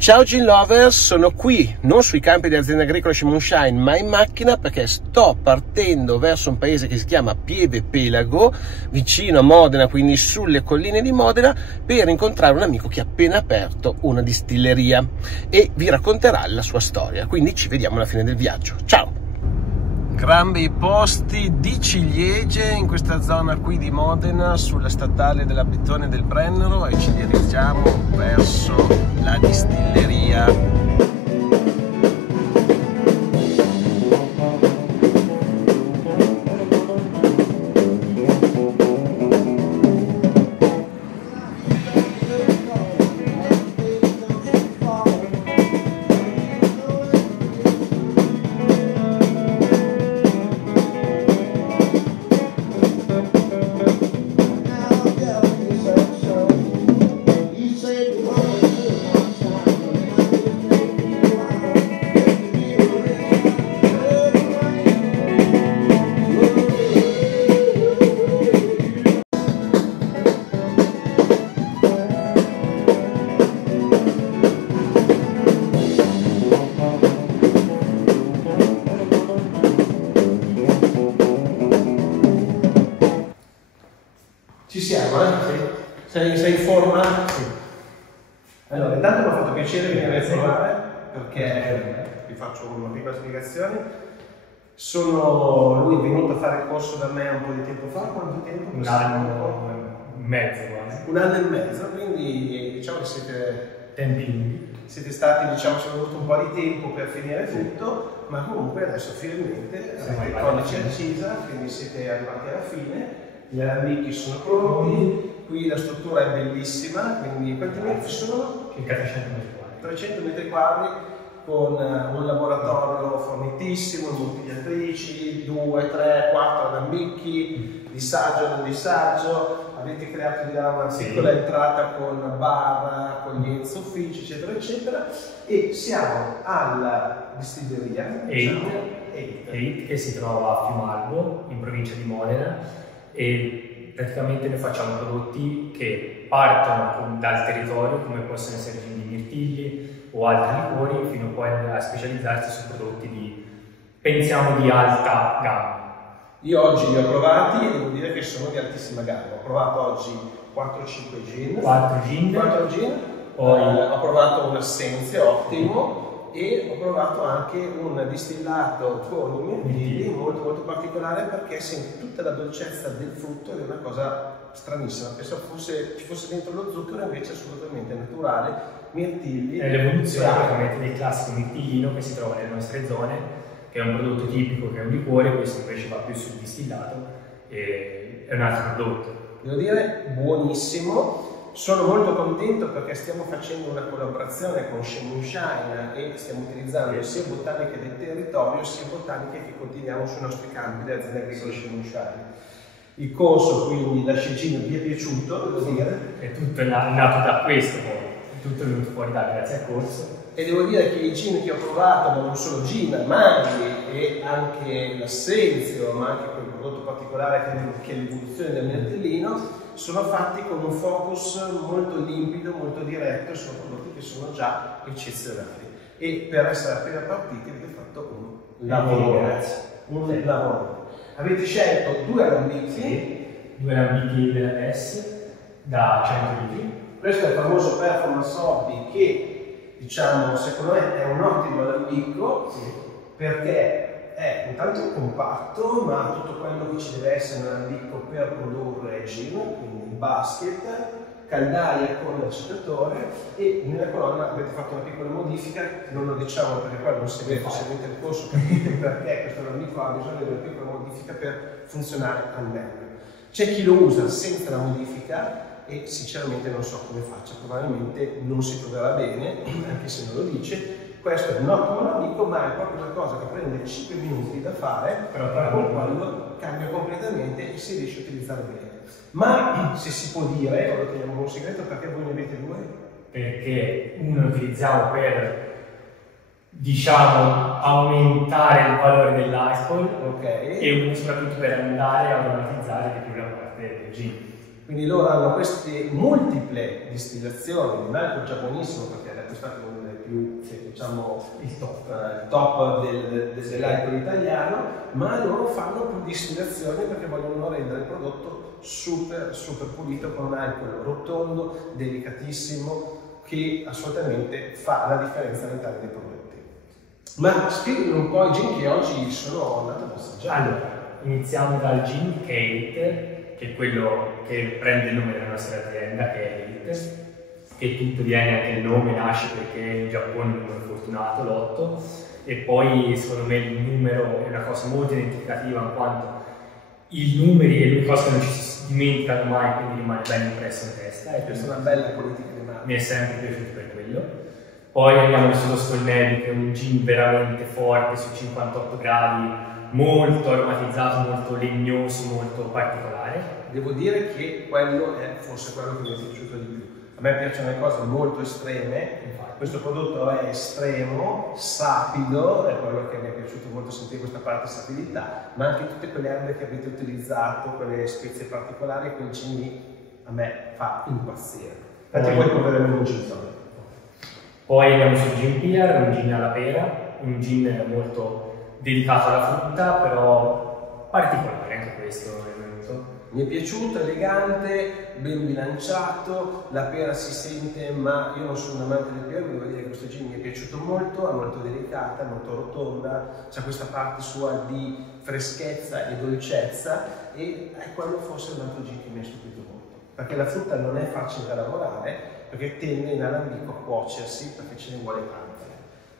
Ciao Gin Lovers, sono qui, non sui campi dell'azienda agricola Shimon Shine, ma in macchina perché sto partendo verso un paese che si chiama Pieve Pelago, vicino a Modena, quindi sulle colline di Modena, per incontrare un amico che ha appena aperto una distilleria e vi racconterà la sua storia. Quindi ci vediamo alla fine del viaggio. Ciao! Gran bei posti di ciliegie in questa zona qui di Modena, sulla statale dell'Abetone del Brennero, e ci dirigiamo verso la distilleria. Ci siamo, eh? Sì. Sei in forma? Sì. Allora, intanto mi ha fatto piacere venire a trovare perché vi faccio una piccola spiegazione. Lui è venuto a fare il corso da me un po' di tempo fa. Quanto tempo? Un anno e mezzo quasi. Un anno e mezzo, quindi diciamo che siete tempi lunghi. Siete stati, diciamo, ci è voluto un po' di tempo per finire tutto, ma comunque adesso finalmente avete il codice accisa, quindi siete arrivati alla fine. Gli arabicchi sono pronti, qui la struttura è bellissima, quindi quanti metri sono? Circa 300 metri quadri. 300 metri quadri con un laboratorio fornitissimo, multigliatrici, 2, 3, 4 arabicchi, disagio, non disagio, avete creato di là una piccola entrata con bar, accoglienza, uffici, eccetera, eccetera, e siamo alla distilleria Eight, che si trova a Fiumalbo, in provincia di Modena, e praticamente noi facciamo prodotti che partono dal territorio, come possono essere gin di mirtilli o altri liquori, fino poi a specializzarsi su prodotti pensiamo di alta gamma. Io oggi li ho provati e devo dire che sono di altissima gamma. Ho provato oggi 4-5 gin. 4 gin. Poi ho provato un Assenzio ottimo e ho provato anche un distillato con i mirtilli molto molto particolare, perché senti tutta la dolcezza del frutto ed è una cosa stranissima. Pensavo ci fosse dentro lo zucchero, invece assolutamente naturale, mirtilli. È l'evoluzione praticamente del classico mirtillino che si trova nelle nostre zone, che è un prodotto tipico, che è un liquore. Questo invece va più sul distillato e è un altro prodotto. Devo dire, buonissimo. Sono molto contento perché stiamo facendo una collaborazione con Shimon Shine e stiamo utilizzando sia botaniche del territorio sia botaniche che coltiviamo sui nostri campi dell'azienda agricola Shimon Shine. Il corso quindi da Scegino vi è piaciuto, devo dire? È tutto nato da questo, poi tutto è venuto fuori grazie al corso. E devo dire che i gin che ho provato, ma non solo gin, Amari e anche l'Assenzio, ma anche quel prodotto particolare che è l'evoluzione del mirtellino, sono fatti con un focus molto limpido, molto diretto, sono prodotti che sono già eccezionali. E per essere appena partiti avete fatto un lavoro. Avete scelto 2 arambicchi. 2 arambicchi della S da 100 litri. Questo è il famoso Performance Hobby che, diciamo, secondo me è un ottimo arambicco, perché è intanto compatto, ma tutto quello che ci deve essere nell'arambicco per produrre gin, quindi il basket, caldaia con l'agitatore, e nella colonna avete fatto una piccola modifica, non lo diciamo perché poi non seguite il corso, capite perché questo arambicco ha bisogno di una piccola modifica per funzionare al meglio. C'è chi lo usa senza la modifica e sinceramente non so come faccia, probabilmente non si troverà bene, anche se non lo dice. Questo è un ottimo amico, ma è proprio una cosa che prende 5 minuti da fare, però con quello cambia completamente e si riesce a utilizzare bene. Ma se si può dire, lo teniamo come un segreto, perché voi ne avete 2? Perché uno lo utilizziamo per, diciamo, aumentare il valore dell'alcol, e uno soprattutto per andare a aromatizzare di più la parte del gin. Quindi loro hanno queste multiple distillazioni di un alcol già buonissimo, perché questo è uno dei più, diciamo, il top dell'alcol italiano, ma loro fanno più distillazioni perché vogliono rendere il prodotto super pulito, con un alcol rotondo, delicatissimo, che assolutamente fa la differenza all'interno dei prodotti. Ma spiegami un po' i gin che oggi sono andato ad assaggiare. Allora, iniziamo dal gin Kate, che è quello che prende il nome della nostra azienda, che è Kate, che tutto viene, anche il nome nasce perché in Giappone è un numero fortunato, l'8, e poi secondo me il numero è una cosa molto identificativa, in quanto i numeri è l'unica cosa che non ci si dimenticano mai, quindi rimane ben impresso in testa. E questa è una bella politica di marketing. Mi è sempre piaciuto per quello. Poi andiamo sullo Scolnevi, che è un gin veramente forte, su 58 gradi, molto aromatizzato, molto legnoso, molto particolare. Devo dire che quello è forse quello che mi è piaciuto di più. A me piacciono le cose molto estreme, infatti questo prodotto è estremo, sapido, è quello che mi è piaciuto molto, sentire questa parte di sapidità, ma anche tutte quelle erbe che avete utilizzato, quelle spezie particolari, quel gin lì a me fa impazzire. Infatti poi proveremo un gin tonic. Poi andiamo sul gin Pear, un gin alla pera, un gin molto dedicato alla frutta, però particolare anche questo è venuto. Mi è piaciuto, elegante, ben bilanciato, la pera si sente, ma io non sono un amante del pera, devo dire che questo gin mi è piaciuto molto, è molto delicata, molto rotonda, c'è questa parte sua di freschezza e dolcezza, e è quello forse un altro gin che mi ha stupito molto, perché la frutta non è facile da lavorare, perché tende in alambico a cuocersi, perché ce ne vuole tante.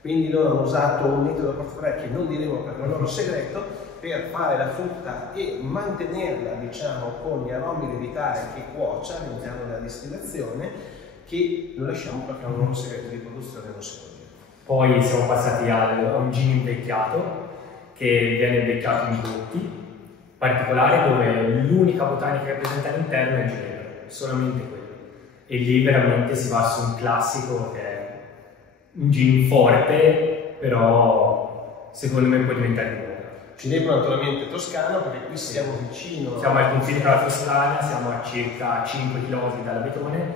Quindi loro hanno usato un metodo particolare che non diremo perché è un loro segreto, per fare la frutta e mantenerla, diciamo, con gli aromi, ed evitare che cuocia all'interno della distillazione, che lo lasciamo perché è un loro segreto di produzione, non si può dire. Poi siamo passati a un gin invecchiato, che viene invecchiato in botti particolari, dove l'unica botanica che è presente all'interno è il ginepro, solamente quello. E lì veramente si va su un classico che è un gin forte, però secondo me può diventare buono. Ginepro naturalmente toscano, perché qui siamo vicino. Siamo al confine con la Toscana, siamo a circa 5 km dalla Betone,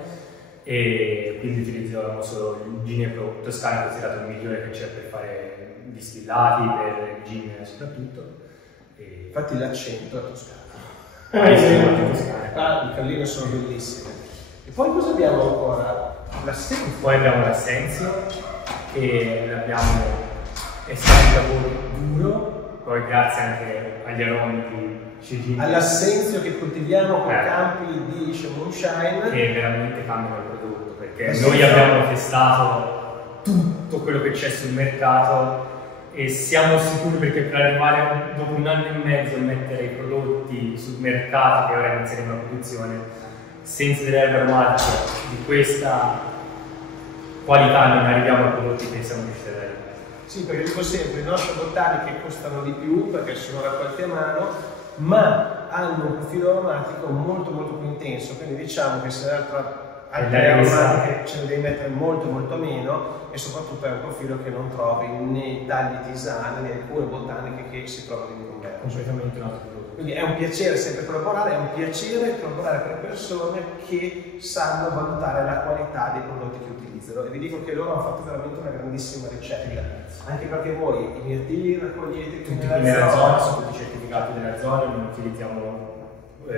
e quindi utilizziamo solo il ginepro toscano, considerato il migliore che c'è per fare distillati, per gin soprattutto. E infatti l'accento è toscano. I calline sono bellissime. E poi cosa abbiamo ancora? L'assenzio. Poi abbiamo l'assenzio, che abbiamo estratto lavoro duro, poi grazie anche agli aromi di Cegini. All'assenzio che coltiviamo con campi di moonshine. Che veramente cambiano il prodotto, perché noi abbiamo testato tutto quello che c'è sul mercato e siamo sicuri, perché per arrivare dopo un anno e mezzo a mettere i prodotti sul mercato, che ora inizieremo la produzione, senza delle erbe aromatiche di questa qualità non arriviamo a prodotti che siamo riusciti a dare. Sì, perché dico sempre, le nostre botaniche costano di più perché sono raccolte a mano, ma hanno un profilo aromatico molto più intenso, quindi diciamo che se altre aromatiche ce ne devi mettere molto meno, e soprattutto è un profilo che non trovi nei tagli tisane, né alcune botaniche che si trovano in commercio. Completamente un altro prodotto. Quindi è un piacere sempre collaborare, è un piacere collaborare per persone che sanno valutare la qualità dei prodotti che utilizzano, e vi dico che loro hanno fatto veramente una grandissima ricetta, anche perché voi i mirtilli raccogliete tutti nella zona, sono tutti certificati nella zona, non utilizziamo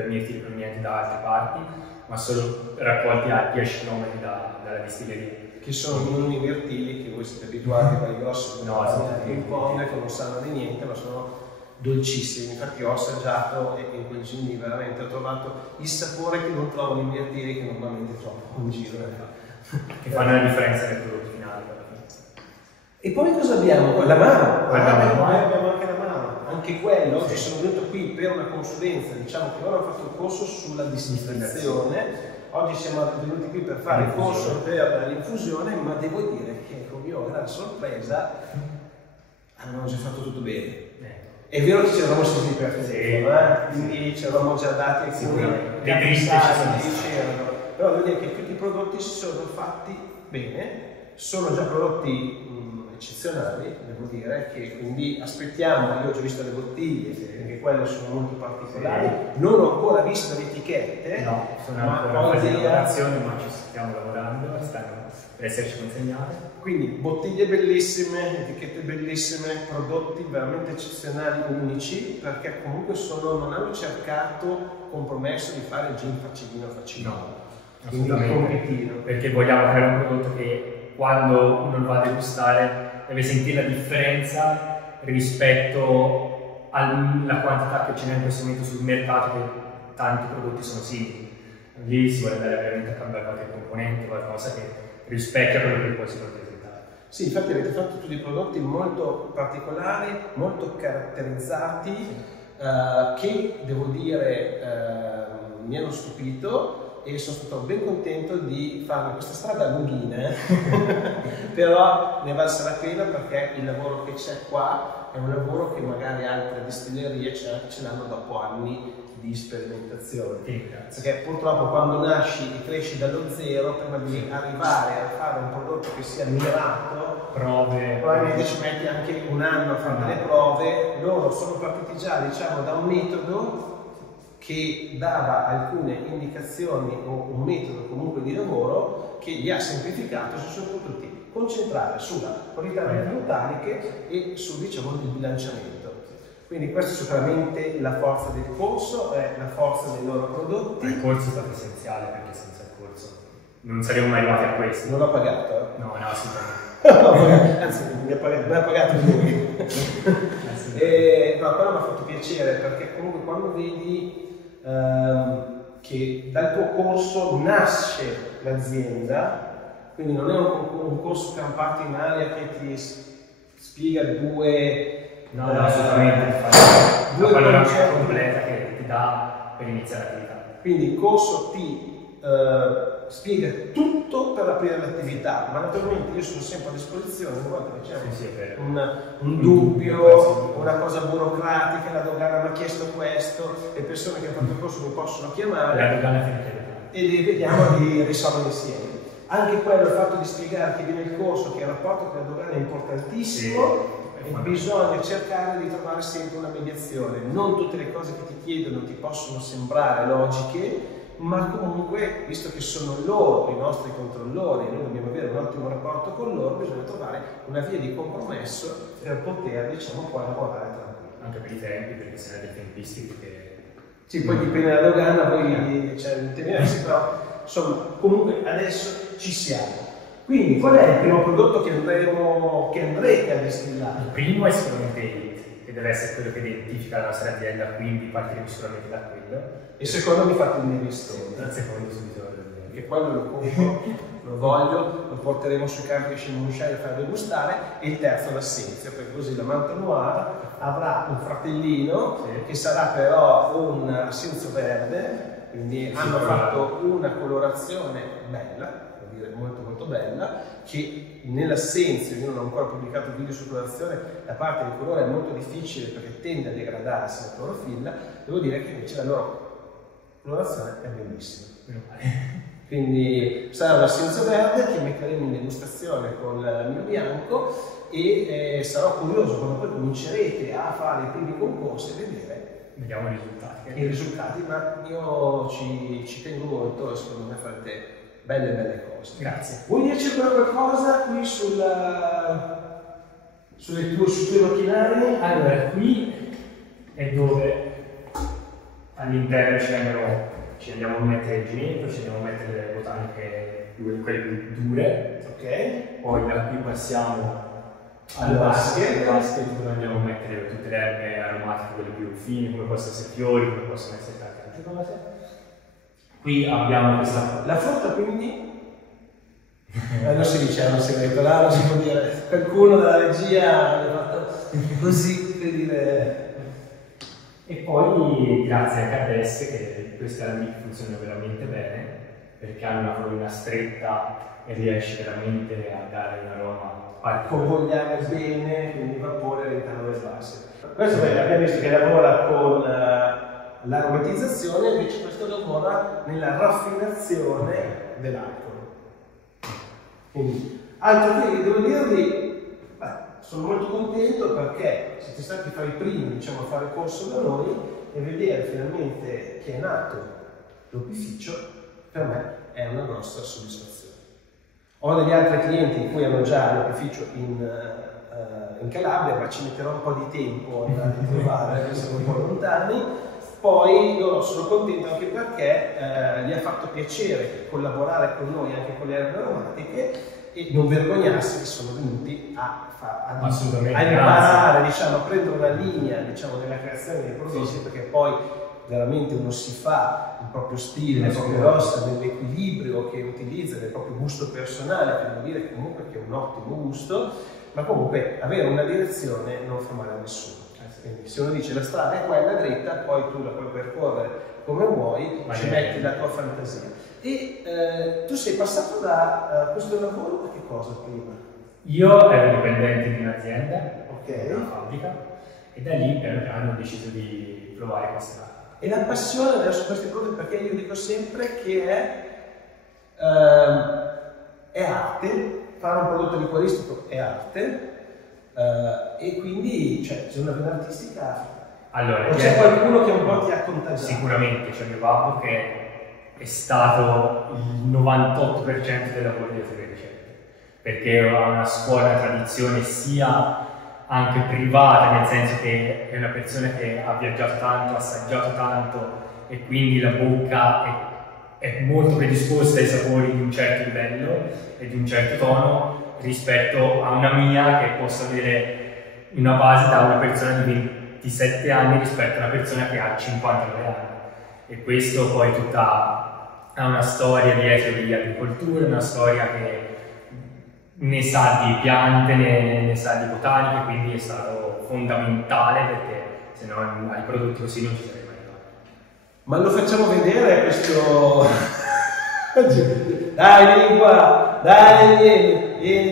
mirtilli provenienti da altre parti, ma solo raccolti a 10 km dalla distilleria. Che sono i mirtilli che voi siete abituati a quelli grossi, ping pong, che non sanno di niente, ma sono dolcissimi. Infatti ho assaggiato, e in quel gin lì veramente ho trovato il sapore che non trovo nei mirtilli che normalmente trovo in giro. Che fanno la differenza nel prodotto finale. E poi cosa abbiamo? L'amaro. Abbiamo anche l'amaro. Anche quello, oggi sono venuto qui per una consulenza, diciamo che loro hanno fatto il corso sulla distillazione. Oggi siamo venuti qui per fare il corso per l'infusione, ma devo dire che con mia grande sorpresa abbiamo già fatto tutto bene. È vero che ci eravamo sentiti per telefono, quindi ci eravamo già dati alcuni messaggi, però devo dire che tutti i prodotti si sono fatti bene, sono già prodotti eccezionali, devo dire, che quindi aspettiamo. Io ho già visto le bottiglie, perché quelle sono molto particolari, non ho ancora visto le etichette, no, sono ancora in fase di lavorazione, ma ci stiamo lavorando, stanno per esserci consegnate. Quindi bottiglie bellissime, etichette bellissime, prodotti veramente eccezionali, unici, perché comunque non hanno cercato compromesso di fare il gin facilino. No, assolutamente, perché vogliamo creare un prodotto che quando uno lo va a degustare deve sentire la differenza rispetto alla quantità che ce n'è in questo momento sul mercato, che tanti prodotti sono simili. Lì si vuole andare veramente a cambiare qualche componente, qualcosa che rispecchia quello che poi si può presentare. Sì, infatti avete fatto tutti dei prodotti molto particolari, molto caratterizzati, che devo dire mi hanno stupito, e sono stato ben contento di fare questa strada lunghina, però ne valsa la pena, perché il lavoro che c'è qua è un lavoro che magari altre distillerie ce l'hanno dopo anni di sperimentazione. Perché purtroppo quando nasci e cresci dallo zero, prima di arrivare a fare un prodotto che sia mirato, probabilmente ci metti anche un anno a fare delle prove. Loro sono partiti già, diciamo, da un metodo che dava alcune indicazioni, o un metodo comunque di lavoro che li ha semplificato, si sono potuti concentrare sulla qualità delle botaniche e sul, diciamo, il bilanciamento. Quindi questa è sicuramente la forza del corso, è la forza dei loro prodotti. Il corso è stato essenziale, perché senza il corso non saremmo mai arrivati a questo. Non l'ho pagato, eh? No, assolutamente. Anzi, mi ha pagato lui. No, quello mi ha fatto piacere, perché comunque quando vedi che dal tuo corso nasce l'azienda, quindi non è un corso campato in aria che ti spiega assolutamente, una panoramica completa che ti dà per iniziare l'attività. Quindi il corso ti spiega tutto per aprire l'attività, ma naturalmente io sono sempre a disposizione una volta che c'è un dubbio, una cosa burocratica, la dogana mi ha chiesto questo, le persone che hanno fatto il corso mi possono chiamare, la dogana e li vediamo di risolvere insieme. Anche quello, il fatto di spiegare che viene il corso, che il rapporto con la dogana è importantissimo, e bisogna cercare di trovare sempre una mediazione. Non tutte le cose che ti chiedono ti possono sembrare logiche, ma comunque, visto che sono loro i nostri controllori e noi dobbiamo avere un ottimo rapporto con loro, bisogna trovare una via di compromesso per poter, diciamo, poi lavorare tranquillo. Anche per i tempi, perché se ne ha dei tempistiche che... Sì, poi dipende dalla dogana, poi c'è un tempo, però insomma, comunque adesso ci siamo. Quindi qual è il primo prodotto che andrete a distillare? Il primo è sicuramente Elite, che deve essere quello che identifica la nostra azienda, quindi partiremo sicuramente da quello. E secondo mi fate il Nevistone. Il secondo subito. Che quello lo compro, lo voglio, lo porteremo sui campi di Scimoncelli a far degustare. E il terzo l'Assenzio, perché così la Manta Noir avrà un fratellino che sarà però un Assenzio verde, quindi hanno fatto una colorazione bella, dire molto molto bella, che nell'Assenzio, io non ho ancora pubblicato video su colorazione, la parte del colore è molto difficile perché tende a degradarsi la clorofilla, devo dire che invece la loro colorazione è bellissima. Quindi sarà un Assenzio verde che metteremo in degustazione con il mio bianco, e sarò curioso quando poi comincerete a fare i primi concorsi e vediamo i risultati, ma io ci tengo molto e secondo me farete belle cose. Grazie. Vuoi dirci qualcosa qui sui tuoi macchinari? Allora, qui è dove all'interno ci andiamo a mettere il generico, ci andiamo a mettere le botaniche, quelle più dure. Ok. Poi da qui passiamo alle basket, dove andiamo a mettere tutte le erbe aromatiche, quelle più fine, come possono essere fiori, come possono essere tante altre cose. Qui abbiamo questa... La frutta quindi? Non si dice, è un segreto, là non si può dire. Qualcuno della regia ha fatto così per dire... E poi grazie a KDS che queste alambichi funzionano veramente bene, perché hanno una colonna stretta e riesce veramente a dare un aroma convogliare bene, quindi vapore all'interno delle basi. Questo abbiamo visto che lavora con l'aromatizzazione, invece questo lavora nella raffinazione dell'alcol. Quindi, altro che devo dirvi, sono molto contento perché siete stati fra i primi, diciamo, a fare il corso da noi e vedere finalmente che è nato l'opificio per me è una grossa soddisfazione. Ho degli altri clienti in cui hanno già l'opificio in Calabria, ma ci metterò un po' di tempo a andare a trovare, perché sono un po' lontani. Poi loro sono contento anche perché gli ha fatto piacere collaborare con noi anche con le erbe aromatiche e non vergognarsi che sono venuti a imparare, diciamo, a prendere una linea, diciamo, nella creazione dei prodotti, perché poi veramente uno si fa il proprio stile, le proprie ossa, nell'equilibrio che utilizza, nel proprio gusto personale, che vuol dire comunque che è un ottimo gusto, ma comunque avere una direzione non fa male a nessuno. Quindi se uno dice la strada è quella dritta, poi tu la puoi percorrere come vuoi, ci metti la tua fantasia. E tu sei passato da questo lavoro a che cosa prima? Io ero dipendente di un'azienda, una fabbrica, e da lì piano piano ho deciso di provare questa. E la passione verso questi prodotti, perché io dico sempre che è arte, fare un prodotto liquoristico è arte, e quindi c'è una vena artistica. Allora, o c'è qualcuno che un po' ti ha contagiato? Sicuramente c'è mio babbo che è stato il 98% del lavoro dietro le ricette, perché ha una scuola, una tradizione sia anche privata, nel senso che è una persona che ha viaggiato tanto, ha assaggiato tanto e quindi la bocca è molto predisposta ai sapori di un certo livello e di un certo tono rispetto a una mia che posso avere una base da una persona di 27 anni rispetto a una persona che ha 59 anni. E questo poi ha una storia dietro di agricoltura, una storia che ne sa di piante, ne sa di botanica, quindi è stato fondamentale perché se no ai prodotti così non ci sarei mai arrivato. Ma lo facciamo vedere questo... Dai, vieni qua, dai, vieni.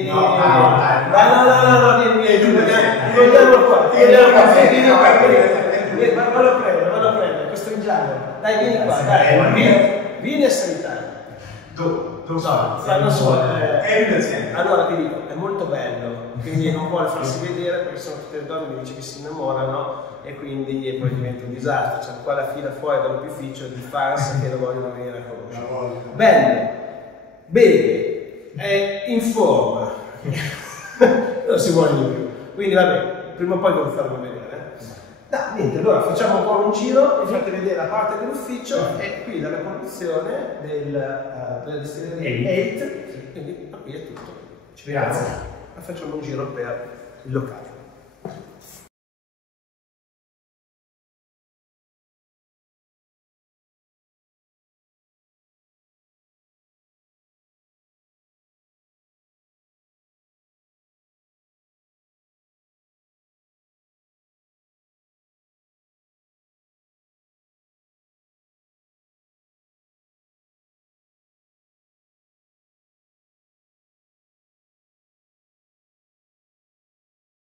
No, vieni, vogliamo qua, vado a prendere, questo in giallo. Dai, vieni qua, dai, vieni a salutare. Non so, allora ti dico, è molto bello, quindi non vuole farsi vedere perché sono tutte le donne che dice che si innamorano e quindi poi diventa un disastro. C'è qua la fila fuori dall'opificio di fans che lo vogliono venire a conoscere. Bello, bene, è in forma, non si vuole di più, quindi vabbè, prima o poi devo farlo vedere. Niente, allora facciamo un po' un giro e fate vedere la parte dell'ufficio e qui dalla produzione della distilleria 8, quindi qui è tutto. Ci vediamo, facciamo un giro per il locale.